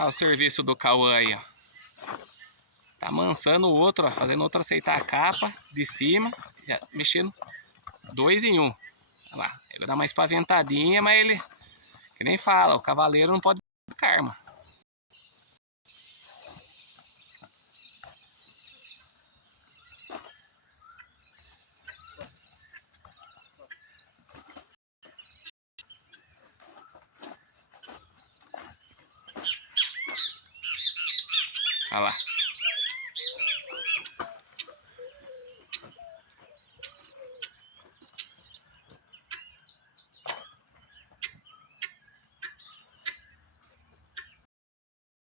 Olha o serviço do Cauã aí, ó. Tá amansando o outro, ó, fazendo o outro aceitar a capa de cima, já mexendo 2 em 1. Olha lá, ele dá uma espaventadinha, mas ele, que nem fala, o cavaleiro não pode dar karma. Olha lá.